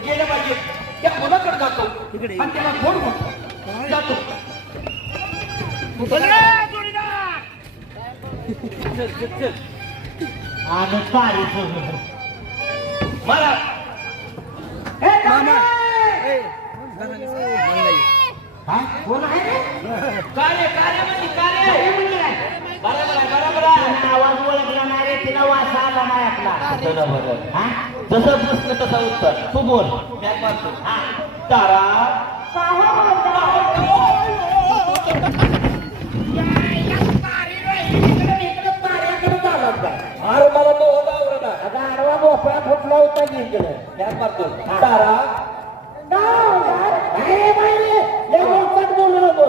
गेलं पाहिजे त्या मुलाकडे जातो आणि त्याला फ़ोन म्हणतो जातो मला कार्य कार्य म्हणजे कार्य बरोबर आहे तिला वास आला नाही आपला. हा? जसं प्रश्न तसा उत्तर. तू बोल. मारतो हा. तारा अरे मला तो होता आवडला आता आडवा भोपळा फुटला होता की इकडे बॅग मारतो तारा अरे बाई रे, लय मोठ्यात बोलू नको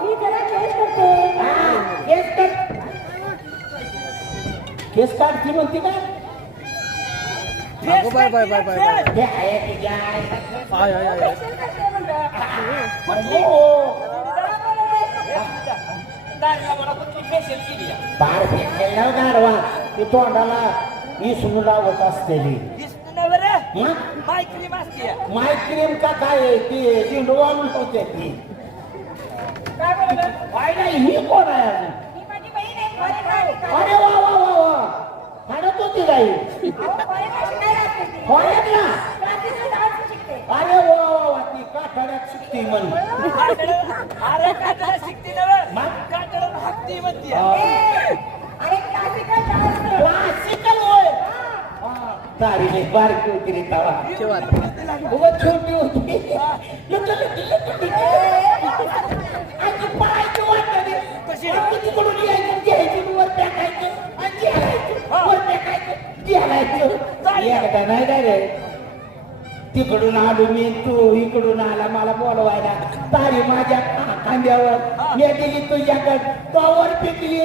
मी जरा केस करते हा, केस काढ केस काढ ती म्हणते का अगो bye bye bye bye bye हे आहे तुझ्या. आय आय आय आय. म्हणलं हो. फेकलेला गारवा ती तोंडाला इसू लावत असलेली हं? माय क्रीम का काय आहे? ती झिंडवान होते ती काय नाही ही कोण आहे अजून? अरे वा वा वा काढत होती गाई फॉरेन नाही शिकते. अरे वा वा वा ती काठाड्यात शिकती म्हण. अरे क्लासिकल डान्स कर. क्लासिकल होय. तारी लई बारकी होती रे तवा. उगाच छोटी होती. लुटू, लुटू, लुटू, लुटू. आणि पळायची वाटत तिकडून यायचं, नाही का तिकडून आलो मी तू इकडून आला मला बोलवायला. तारी माझ्या खांद्यावर मी गेली तुझ्याकडे तोवर पिकली.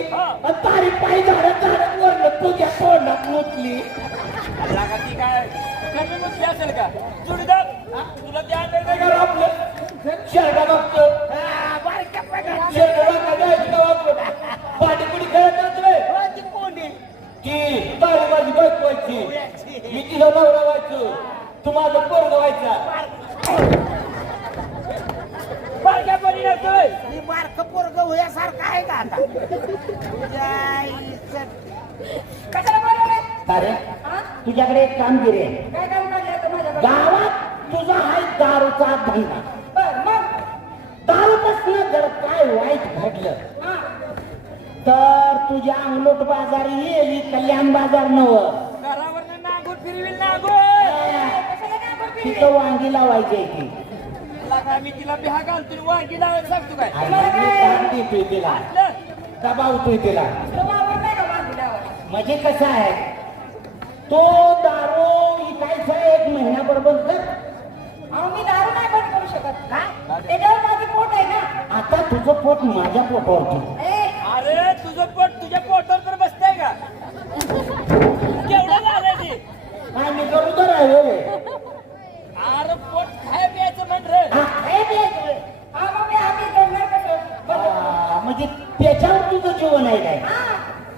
तारी पाय झाडत झाडत वरलं तुझ्या तोंडात मुतली. तर आपलं? शर्टा बघतो पाठीपुडी खेळत नसले ती तारी माझी बायको व्हायची मी तिला नवरा व्हायचो तू माझं पोरग व्हायचा मी बारक पोरग होयासारखं आहे का आता कशाला बोलवलंय? हा? तुझ्याकडे एक कामगिरी आहे काय काम काढलंय आता माझ्याकडे? गावात तुझा आहे दारूचा धंदा बरं, मग? दारूपासून जर काय वाईट घडलं हा. तर तुझ्या अंगलोट बाजार येईल कल्याण बाजार नव कशाला? तिथं वांगी लावायची आहे ती मी तिला बिहा घालतो वांगी लावायला सांगतो काय? देतोय तिला दबावतोय तिला तुला आवडतंय का? म्हणजे कसं आहे? तो दारू विकायचा एक महिन्याभर बंद कर. अहो, मी दारू नाही बंद करू शकत. का? त्याच्यावर माझं पोट आहे ना. आता तुझं पोट माझ्या पोटावरती ए, अरे तुझं पोट तुझ्या पोटावर तर बसतंय का? केवढं झालं ते? काय मी करू तर आहे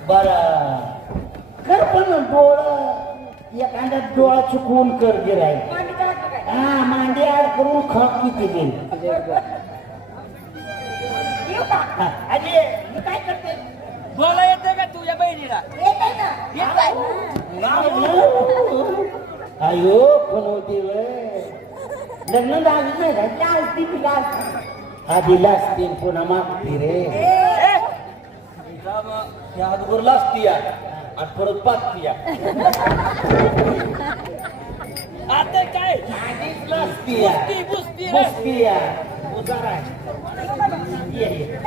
बर. कर पण डोळ एखाद्या डोळा चुकवून कर गिराय? हा मांडी आड करून खप किती देईल काय करते? बोला येते का तुझ्या बहिणीला. अयो पण होती लग्न झालं नाही का? लाच ती तिला आधी पुन्हा मागती रे. त्या अगोदर लाजती या आणि परत पाचती या आता काय आधीच लाजती या. बुसती बुसती बसती या. उजाड आहे. ये, ये.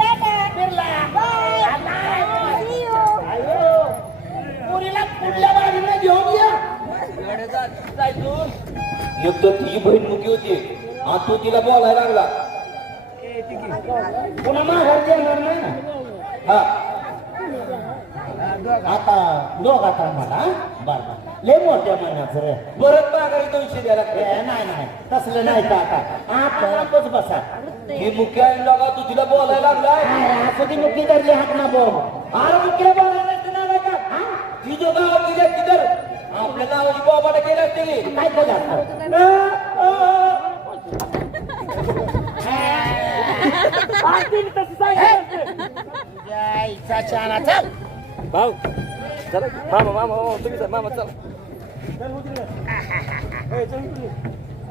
अयो पुरीला पुढल्या बाजूला घेऊन या एक तर तुझी बहीण मुकी होती आणि तू तिला बोलायला लागला पुन्हा माघार देणार नाही ना हा आता दोघ आता मला? बर बर. लय मोठ्या मनाचं रे. परत माघारी दोनशे द्यायला लागले ए, नाही नाही. तसलं नाही का आता? आपच बसा. ही मुख्य आहे लागा तू तिला बोलायला लागलाय? असं ती मुक्की धरली हात ना बोल अरे मुख्य बोलायला नाही का? हा? ती जो गाव गेल्या तिथं त्यांना आवाज बाबाला गेले असतील. काय केलं आता? तुझ्या आईचा छाना चल. भाऊ चला मामा मामा मामा तुम्ही चला, मामा चला.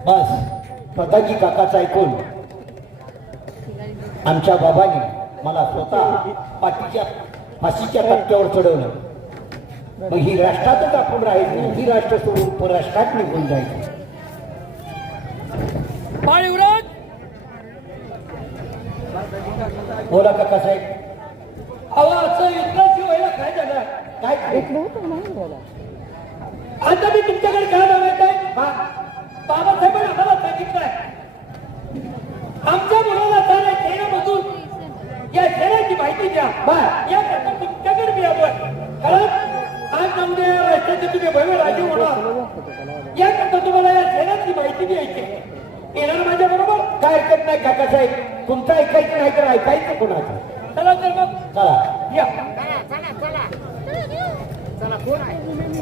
बस स्वतःची काकाचं ऐकून. आमच्या बाबाने मला स्वतः पाठीच्या फाशीच्या टप्प्यावर चढवलं. मग ही राष्ट्रातच आपण राहायचं ही राष्ट्र सोडून परराष्ट्रात निघून जायचं. पाळीवराज बोला काका साहेब हवा असं इतकं शिवायला काय झालं काय काय आता मी तुमच्याकडे काय मागत आहे? बाबासाहेबांनी आम्हाला सांगितलंय आमच्या मुलाला झालंय खेळामधून. या खेळाची माहिती द्या. याकरता तुमच्याकडे मी आलोय. कारण आज आमच्या राष्ट्राचे तुम्ही भव्य राजे होणार. याकरता तुम्हाला या खेळाची माहिती द्यायची येणार माझ्या बरोबर? काय हरकत नाही काका साहेब तुमचं ऐकायचं नाही तर ऐकायचं कोणाचं? चला तर मग. चला. या चला चला चला चला कोण आहे हॅलो हे पहा बोला काका साहेब आला माकडवाला हा तारा काय होणार झालं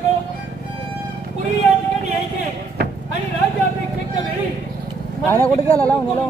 ఆయన కొడుకు వెళ్ళాలా నెల